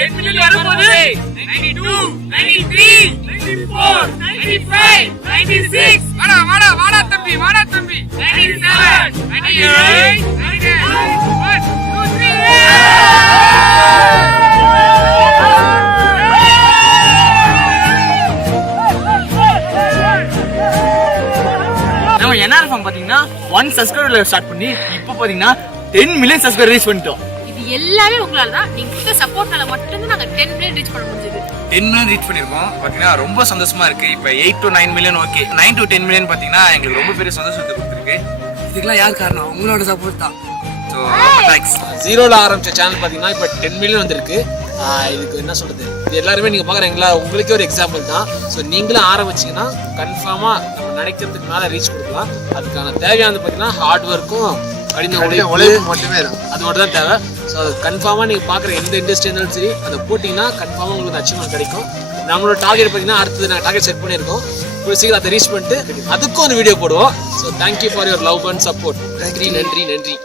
10 million வரும்போது 92 93 94 95 96 வாடா தம்பி 97 98 99 1 2 3 என்ஆர்எஃப்எம் பாத்தீங்கன்னா 1 சப்ஸ்கிரைபர்ல ஸ்டார்ட் பண்ணி இப்போ பாத்தீங்கன்னா 10 மில்லியன் சப்ஸ்கிரைபர் ரீச் பண்ணிட்டோம். இது எல்லாமே உங்களால தான். நீங்க கொடுத்த சப்போர்ட்னால மட்டும் தான் நாங்க 10 மில்லியன் ரீச் பண்ண முடிஞ்சது. 10 மில்லியன் ரீச் பண்ணிருக்கோம். பாத்தீங்கன்னா ரொம்ப சந்தோஷமா இருக்கு. இப்போ 8 to 9 million okay, 9 to 10 million பாத்தீங்கன்னா எங்களுக்கு ரொம்ப பெரிய சந்தோஷத்தை கொடுத்துருக்கு. இதுக்கெல்லாம் யார் காரணம்? உங்களோட சப்போர்ட் தான். So thanks. ஜீரோல ஆரம்பிச்ச சேனல் பாத்தீங்கன்னா இப்போ 10 மில்லியன் வந்திருக்கு. இதுக்கு என்ன சொல்றது, இது எல்லாருமே நீங்க பாக்குறீங்களா, உங்களுக்கே ஒரு எக்ஸாம்பிள் தான். ஸோ நீங்களும் ஆரம்பிச்சீங்கன்னா கன்ஃபார்மா நம்ம நினைக்கிறதுக்கு மேல ரீச் கொடுக்கலாம். அதுக்கான தேவையானது பாத்தீங்கன்னா ஹார்ட் ஒர்க்கும் கடின உழைப்பு மட்டுமே தான். அது மட்டும் தான் தேவை. ஸோ அது கன்ஃபார்மா நீங்க பாக்குற எந்த இண்டஸ்ட்ரி இருந்தாலும் சரி அதை போட்டீங்கன்னா கன்ஃபார்மா உங்களுக்கு அச்சீவ்மெண்ட் கிடைக்கும். நம்மளோட டார்கெட் பாத்தீங்கன்னா அடுத்தது நாங்கள் டார்கெட் செட் பண்ணியிருக்கோம். ஒரு சீக்கிரம் அதை ரீச் பண்ணிட்டு அதுக்கும் ஒரு வீடியோ போடுவோம். So thank you for your love and support. நன்றி.